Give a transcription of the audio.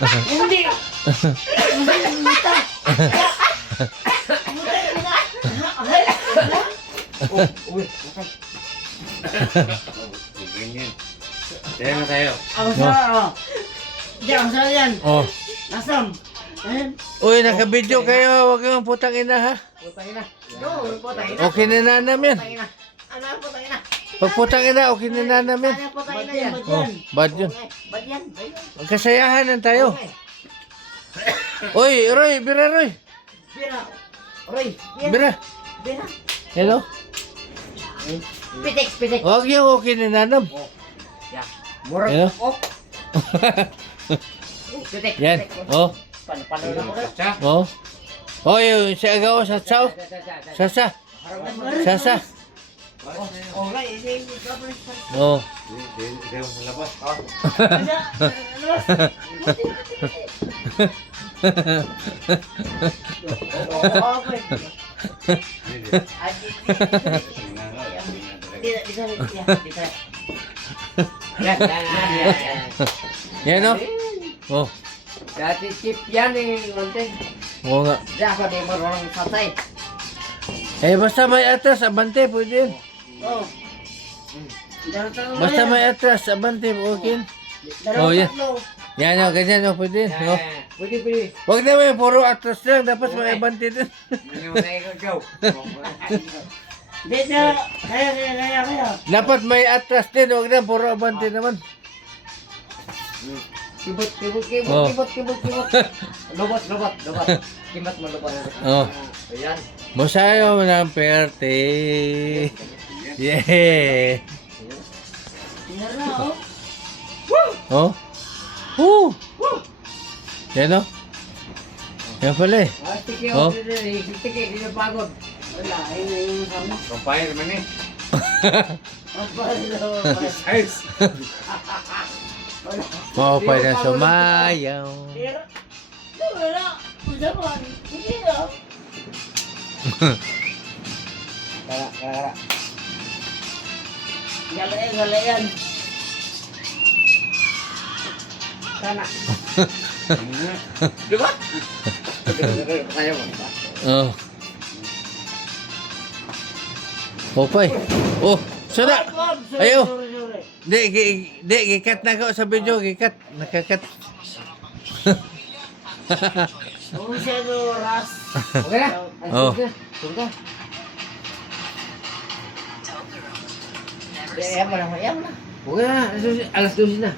Hindi. Uy. Ganyan. Tayo na tayo. Ang sarap. Diyan, ang sarap yan. Oh. Nasam. Uy, naka-video kayo. Huwag kang putang ina ha. Putang ina. No, putang ina. Okay na nanam yan. Putang ina. Ano ang putang ina? Pag putang ina, okay na nanam yan. Ano ang putang ina yan? Oh, bad yun. Bad yan. Magkasayahan tayo. Uy, Roy, bira Roy. Bira. Roy. Bira. Bira. Hello? Pitik, pitik. Huwag yung okay na nanam. Ya. Murag. Hello? Oh. Pitik. Yan. Oh. Paano na mo ka? Cha. Oh. Oh, yung sa agaw, sa sao. Sasa. Sasa. Oh, right. Oh. Hindi mo sa labas. Yan o. Oh. Dati chip yan eh, Monte. Oo nga. Di ako di marunong patay. Eh, basta may atras, abante, pwede yun. Oh. Basta may atras, abante, okay. Oh, yan. Yan o, ganyan o, pwede yun. Oh. Pwede, pwede. Huwag na may puro atras lang, dapat may abante din. Hindi mo na ikaw. Dito, kaya. Dapat may atras din, huwag na, puro abante naman. Kibot. Oh. Lubot. Kibat mo lubot. Oh. Ayan. Masayo mo ng perte. Yeah. Tingnan na, oh. Oh. Woo. Yan o. Yan pala eh. Tiki, Oh. Tiki, di na pagod. Wala, ayun yung kami. Vampire man eh. Ayos. Maupay na sumayaw. Pero, wala. Usapan. Hindi na. Kara. Galayan. Sana. Di ba? Kaya mo. Oh. Upay. Oh, sada. Ayaw. Di, gikat na ako sa video, gikat. Nakakat. Masyado ras. Okay na? Oh. Tungka. Ayaw mo na. Okay na. Alas 12 na.